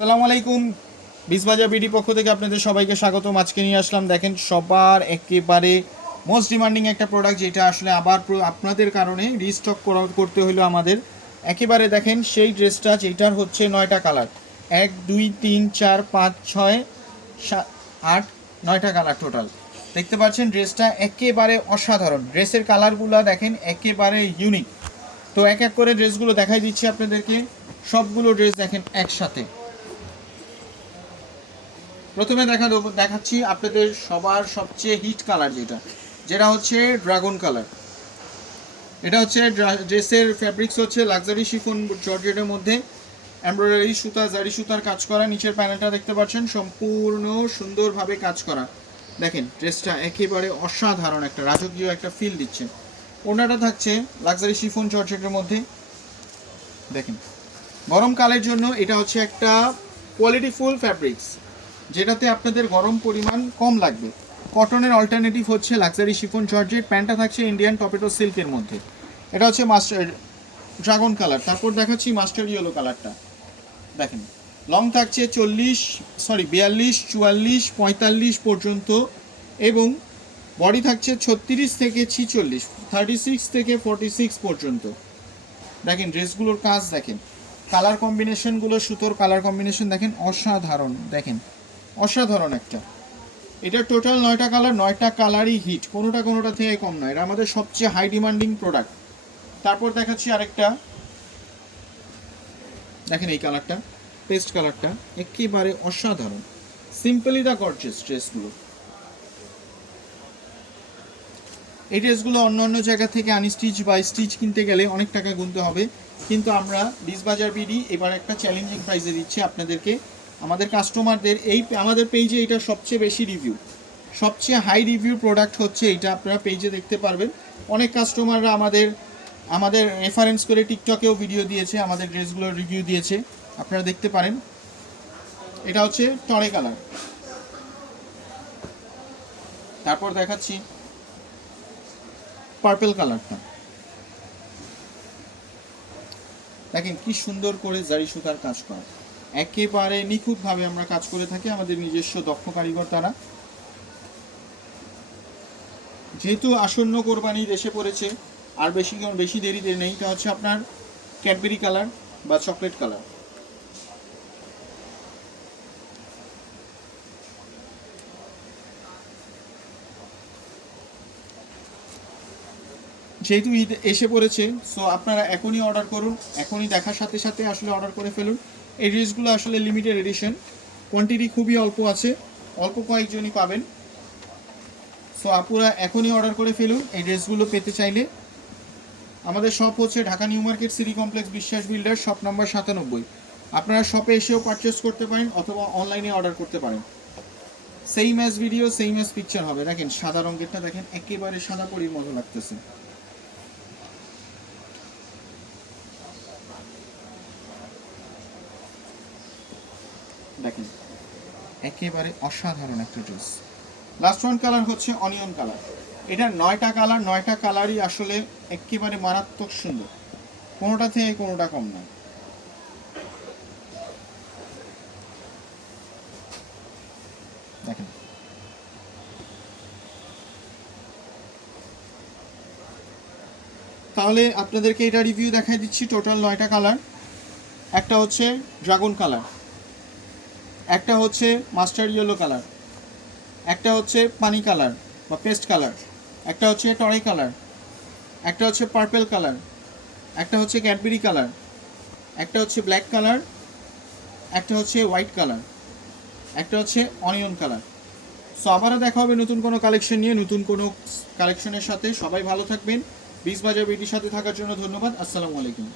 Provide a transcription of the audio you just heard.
সালাম আলাইকুম। বিসবাজার বিডি পক্ষ থেকে আপনাদের সবাইকে স্বাগতম। আজকে নিয়ে আসলাম, দেখেন, সবার একেবারে মোস্ট ডিমান্ডিং একটা প্রোডাক্ট যেটা আসলে আবার আপনাদের কারণে রিস্টক করতে হলো আমাদের। একেবারে দেখেন, সেই ড্রেসটা যেটার হচ্ছে নয়টা কালার এক, দুই, তিন, চার, পাঁচ, ছয়, সাত, আট, নয়টা কালার টোটাল দেখতে পাচ্ছেন ড্রেসটা একেবারে অসাধারণ। ড্রেসের কালারগুলো দেখেন, একেবারে ইউনিক তো এক এক করে ড্রেসগুলো দেখাই দিচ্ছি আপনাদেরকে। সবগুলো ড্রেস দেখেন একসাথে। প্রথমে দেখা দেখাচ্ছি আপনাদের সবার সবচেয়ে হিট কালার যেটা। যেটা হচ্ছে ড্রাগন কালার। এটা হচ্ছে ড্রেসের ফ্যাব্রিক্স হচ্ছে লাক্সারি শিফন জর্জেটের মধ্যে। এমব্রয়ডারি সুতা, জারি সুতার কাজ করা। নিচের প্যানেলটা দেখতে পাচ্ছেন, সম্পূর্ণ সুন্দরভাবে কাজ করা। দেখেন, ড্রেসটা একেবারে অসাধারণ একটা, রাজকীয় একটা ফিল দিচ্ছে ওনাটা থাকছে লাক্সারি শিফন জর্জেটের মধ্যে। দেখেন, গরমকালের জন্য এটা হচ্ছে একটা কোয়ালিটিফুল ফ্যাব্রিক্স যেটাতে আপনাদের গরম পরিমাণ কম লাগবে। কটনের অল্টারনেটিভ হচ্ছে লাক্সারি শিফন জর্জেট প্যান্টটা থাকছে ইন্ডিয়ান টপেটো সিল্কের মধ্যে। এটা হচ্ছে মাস্টার ড্রাগন কালার তারপর দেখাচ্ছি মাস্টার ইয়েলো কালারটা দেখেন লং থাকছে চল্লিশ সরি বিয়াল্লিশ, চুয়াল্লিশ, পঁয়তাল্লিশ পর্যন্ত এবং বডি থাকছে ছত্রিশ থেকে ছিচল্লিশ থার্টি সিক্স থেকে ফর্টি সিক্স পর্যন্ত। দেখেন, ড্রেসগুলোর কাজ দেখেন। কালার কম্বিনেশনগুলো সুতোর কালার কম্বিনেশন দেখেন, অসাধারণ। দেখেন অসাধারণ একটা। এটা টোটাল নয়টা কালার নয়টা কালারই হিট কোনোটা কোনোটা থেকে কম নয় এটা আমাদের সবচেয়ে হাই ডিমান্ডিং প্রোডাক্ট তারপর দেখাচ্ছি আরেকটা। দেখেন এই কালারটা পেস্ট কালারটা একেবারে অসাধারণ। সিম্পলি দ্য গর্জেস ড্রেসগুলো এই ড্রেসগুলো অন্য অন্য জায়গা থেকে আনস্টিচ বা স্টিচ কিনতে গেলে অনেক টাকা গুনতে হবে। কিন্তু আমরা ডিসবাজার বিডি এবার একটা চ্যালেঞ্জিং প্রাইসে দিচ্ছি আপনাদেরকে। আমাদের কাস্টমারদের এই আমাদের পেজে এটা সবচেয়ে বেশি রিভিউ সবচেয়ে হাই রিভিউ প্রোডাক্ট হচ্ছে এটা আপনারা পেজে দেখতে পারবেন। অনেক কাস্টমাররা আমাদের আমাদের রেফারেন্স করে টিকটকেও ভিডিও দিয়েছে, আমাদের ড্রেসগুলোর রিভিউ দিয়েছে, আপনারা দেখতে পারেন। এটা হচ্ছে টরে কালার তারপর দেখাচ্ছি পার্পেল কালারটা দেখেন কি সুন্দর করে জারি সুতার কাজ করা। একেবারে নিখুঁতভাবে আমরা কাজ করে থাকি, আমাদের নিজস্ব দক্ষ কারিগর তারা। যেহেতু আসন্ন কোরবানি দেশে পড়েছে, আর বেশি বেশি দেরিতে নেই এটা হচ্ছে আপনার ক্যাডবেরি কালার বা চকলেট কালার। যেহেতু ঈদ এসে পড়েছে সো আপনারা এখনই অর্ডার করুন, এখনই দেখার সাথে সাথে আসলে অর্ডার করে ফেলুন। এই ড্রেসগুলো আসলে লিমিটেড এডিশন কোয়ান্টিটি খুবই অল্প আছে, অল্প কয়েকজনই পাবেন। সো আপুরা এখনই অর্ডার করে ফেলুন, এই ড্রেসগুলো পেতে চাইলে। আমাদের শপ হচ্ছে Dhaka new market city complex Biswas builder shop number সাতানব্বই। আপনারা শপে এসেও পারচেস করতে পারেন অথবা অনলাইনে অর্ডার করতে পারেন। সেই ম্যাচ ভিডিও সেই ম্যাচ পিকচার হবে। দেখেন, সাদা রঙেরটা দেখেন, একেবারে সাদা পরির মতো লাগতেছে। দেখেন, একেবারে অসাধারণ একটা ড্রেস লাস্ট ওয়ান কালার হচ্ছে অনিয়ন কালার এটার নয়টা কালার নয়টা কালারই আসলে একেবারে মারাত্মক সুন্দর। কোনোটা থেকে কোনোটা কম নয় দেখেন। তাহলে আপনাদেরকে এটা রিভিউ দেখাই দিচ্ছি টোটাল নয়টা কালার একটা হচ্ছে ড্রাগন কালার একটা হচ্ছে মাস্টার ইয়েলো কালার একটা হচ্ছে পানি কালার বা পেস্ট কালার একটা হচ্ছে টরে কালার একটা হচ্ছে পার্পেল কালার একটা হচ্ছে ক্যাডবেরি কালার একটা হচ্ছে ব্ল্যাক কালার একটা হচ্ছে হোয়াইট কালার একটা হচ্ছে অনিয়ন কালার সো আবারও দেখা হবে নতুন কোনো কালেকশন নিয়ে, নতুন কোনো কালেকশনের সাথে। সবাই ভালো থাকবেন। বিশ বাজার বিটির সাথে থাকার জন্য ধন্যবাদ। আসসালামু আলাইকুম।